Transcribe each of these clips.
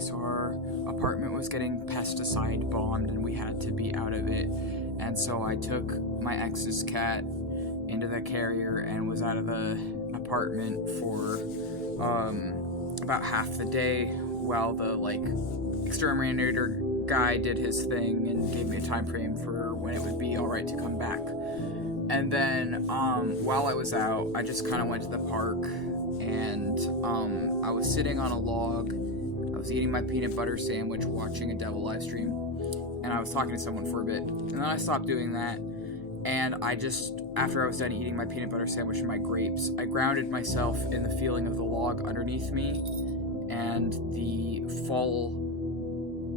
so our apartment was getting pesticide bombed and we had to be out of it. And so I took my ex's cat into the carrier and was out of the apartment for about half the day while the exterminator guy did his thing and gave me a time frame for when it would be alright to come back. And then while I was out, I just kind of went to the park, and I was sitting on a log. I was eating my peanut butter sandwich, watching a devil live stream, and I was talking to someone for a bit. And then I stopped doing that, and after I was done eating my peanut butter sandwich and my grapes, I grounded myself in the feeling of the log underneath me and the fall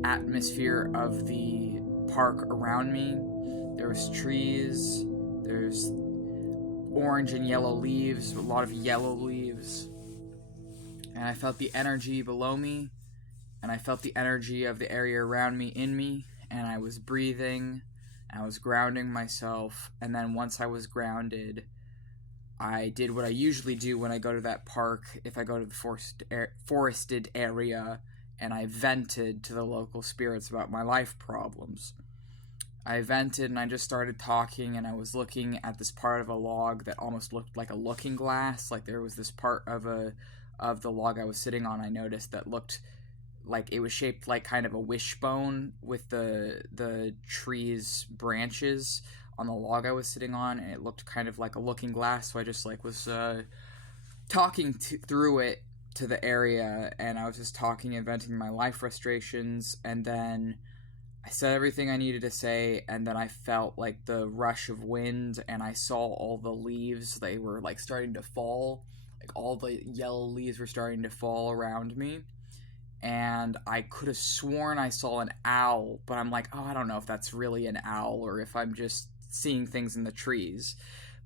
atmosphere of the park around me. There was trees, there's orange and yellow leaves, a lot of yellow leaves, and I felt the energy below me, and I felt the energy of the area around me in me, and I was breathing, I was grounding myself, and then once I was grounded, I did what I usually do when I go to that park, if I go to the forested area, and I vented to the local spirits about my life problems. I vented and I just started talking, and I was looking at this part of a log that almost looked like a looking glass. Like there was this part of the log I was sitting on, I noticed, that looked like it was shaped like kind of a wishbone with the tree's branches on the log I was sitting on, and it looked kind of like a looking glass. So I just was talking through it to the area, and I was just talking and venting my life frustrations, and then I said everything I needed to say, and then I felt like the rush of wind, and I saw all the leaves. They were starting to fall. All the yellow leaves were starting to fall around me, and I could have sworn I saw an owl, but I'm I don't know if that's really an owl or if I'm just seeing things in the trees,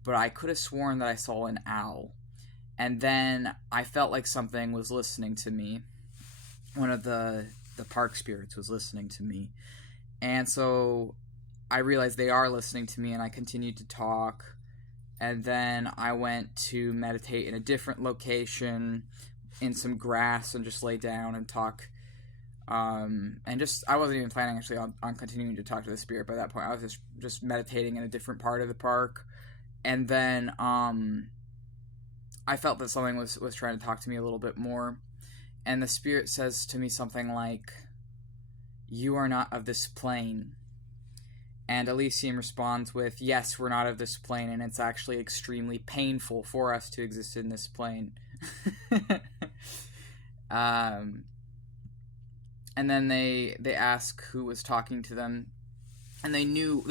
but I could have sworn that I saw an owl. And then I felt like something was listening to me. One of the park spirits was listening to me. And so I realized they are listening to me, and I continued to talk. And then I went to meditate in a different location in some grass and just lay down and talk. I wasn't even planning actually on continuing to talk to the spirit by that point. I was just meditating in a different part of the park. And then I felt that something was trying to talk to me a little bit more. And the spirit says to me something like, "You are not of this plane." And Elysium responds with, "Yes, we're not of this plane, and it's actually extremely painful for us to exist in this plane." And then they ask who was talking to them, and they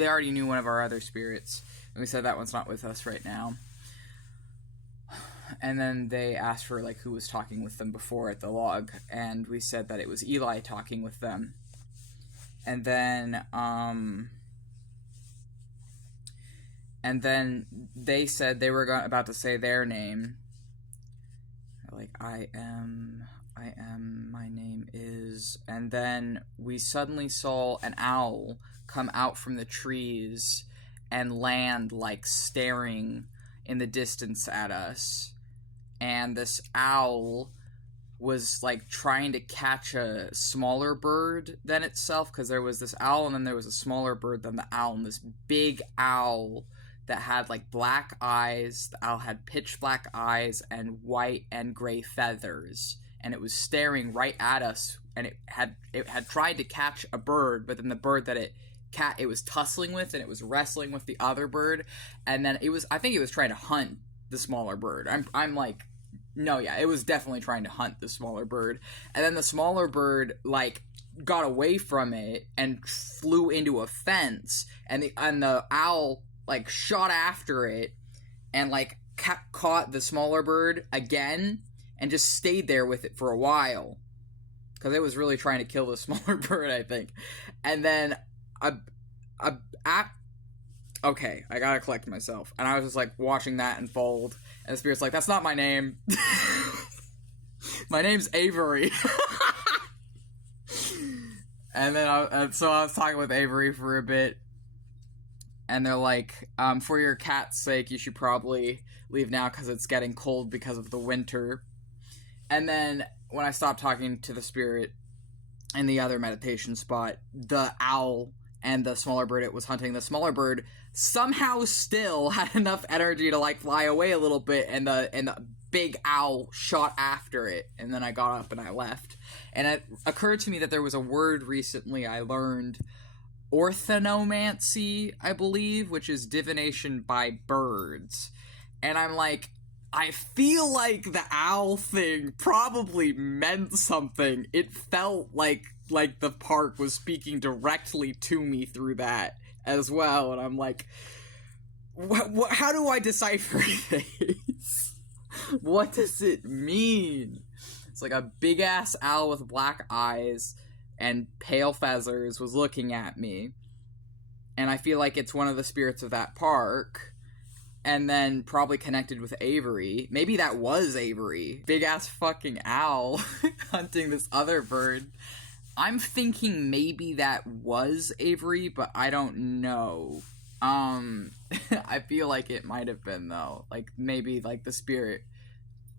already knew one of our other spirits, and we said that one's not with us right now. And then they asked for who was talking with them before at the log, and we said that it was Eli talking with them. And then they said they were about to say their name. I am, my name is... And then we suddenly saw an owl come out from the trees and land, staring in the distance at us. And this owl was, trying to catch a smaller bird than itself, because there was this owl, and then there was a smaller bird than the owl, and this big owl that had black eyes. The owl had pitch black eyes and white and gray feathers, and it was staring right at us, and it had tried to catch a bird, but then the bird that it was tussling with, and it was wrestling with the other bird, and then I think it was trying to hunt the smaller bird. No, yeah, it was definitely trying to hunt the smaller bird, and then the smaller bird got away from it and flew into a fence, and the owl shot after it and caught the smaller bird again and just stayed there with it for a while because it was really trying to kill the smaller bird, I think. And then okay, I gotta collect myself, and I was just watching that unfold, and the spirit's that's not my name. My name's Avery. And then so I was talking with Avery for a bit, and they're for your cat's sake, you should probably leave now because it's getting cold because of the winter. And then when I stopped talking to the spirit, in the other meditation spot, the owl and the smaller bird it was hunting, the smaller bird somehow still had enough energy to like fly away a little bit, and the big owl shot after it, and then I got up and I left. And it occurred to me that there was a word recently I learned, orthonomancy, I believe, which is divination by birds. And I'm like, I feel like the owl thing probably meant something. It felt like the park was speaking directly to me through that as well. And I'm like, how do I decipher this? What does it mean? It's like a big-ass owl with black eyes and pale feathers was looking at me. And I feel like it's one of the spirits of that park. And then probably connected with Avery. Maybe that was Avery. Big-ass fucking owl hunting this other bird. I'm thinking maybe that was Avery, but I don't know. I feel like it might have been, though. Like, maybe, like, the spirit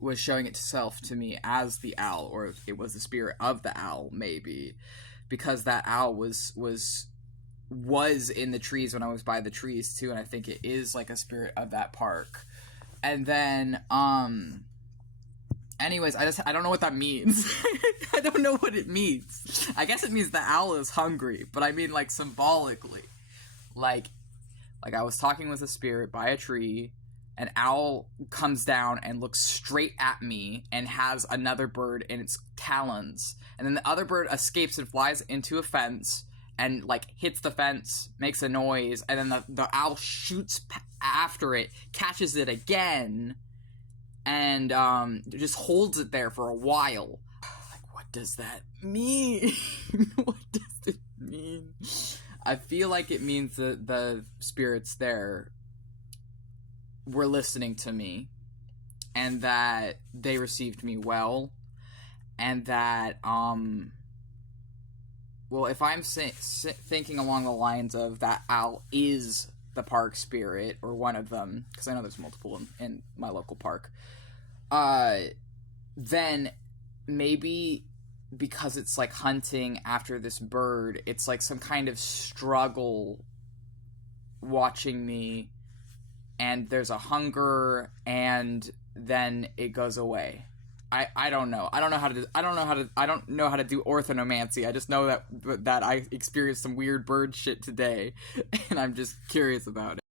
was showing itself to me as the owl, or it was the spirit of the owl, maybe. Because that owl was in the trees when I was by the trees, too, and I think it is, like, a spirit of that park. And then, anyways, I don't know what that means. I don't know what it means. I guess it means the owl is hungry, but I mean, like, symbolically. Like I was talking with a spirit by a tree, an owl comes down and looks straight at me and has another bird in its talons. And then the other bird escapes and flies into a fence and, like, hits the fence, makes a noise, and then the owl shoots after it, catches it again, and just holds it there for a while. Like, what does that mean? What does it mean? I feel like it means that the spirits there were listening to me, and that they received me well, and that, well, if I'm thinking along the lines of that owl is the park spirit, or one of them, because I know there's multiple in my local park, then maybe because it's, like, hunting after this bird, it's, like, some kind of struggle watching me, and there's a hunger, and then it goes away. I don't know. I don't know how to do orthonomancy. I just know that I experienced some weird bird shit today, and I'm just curious about it.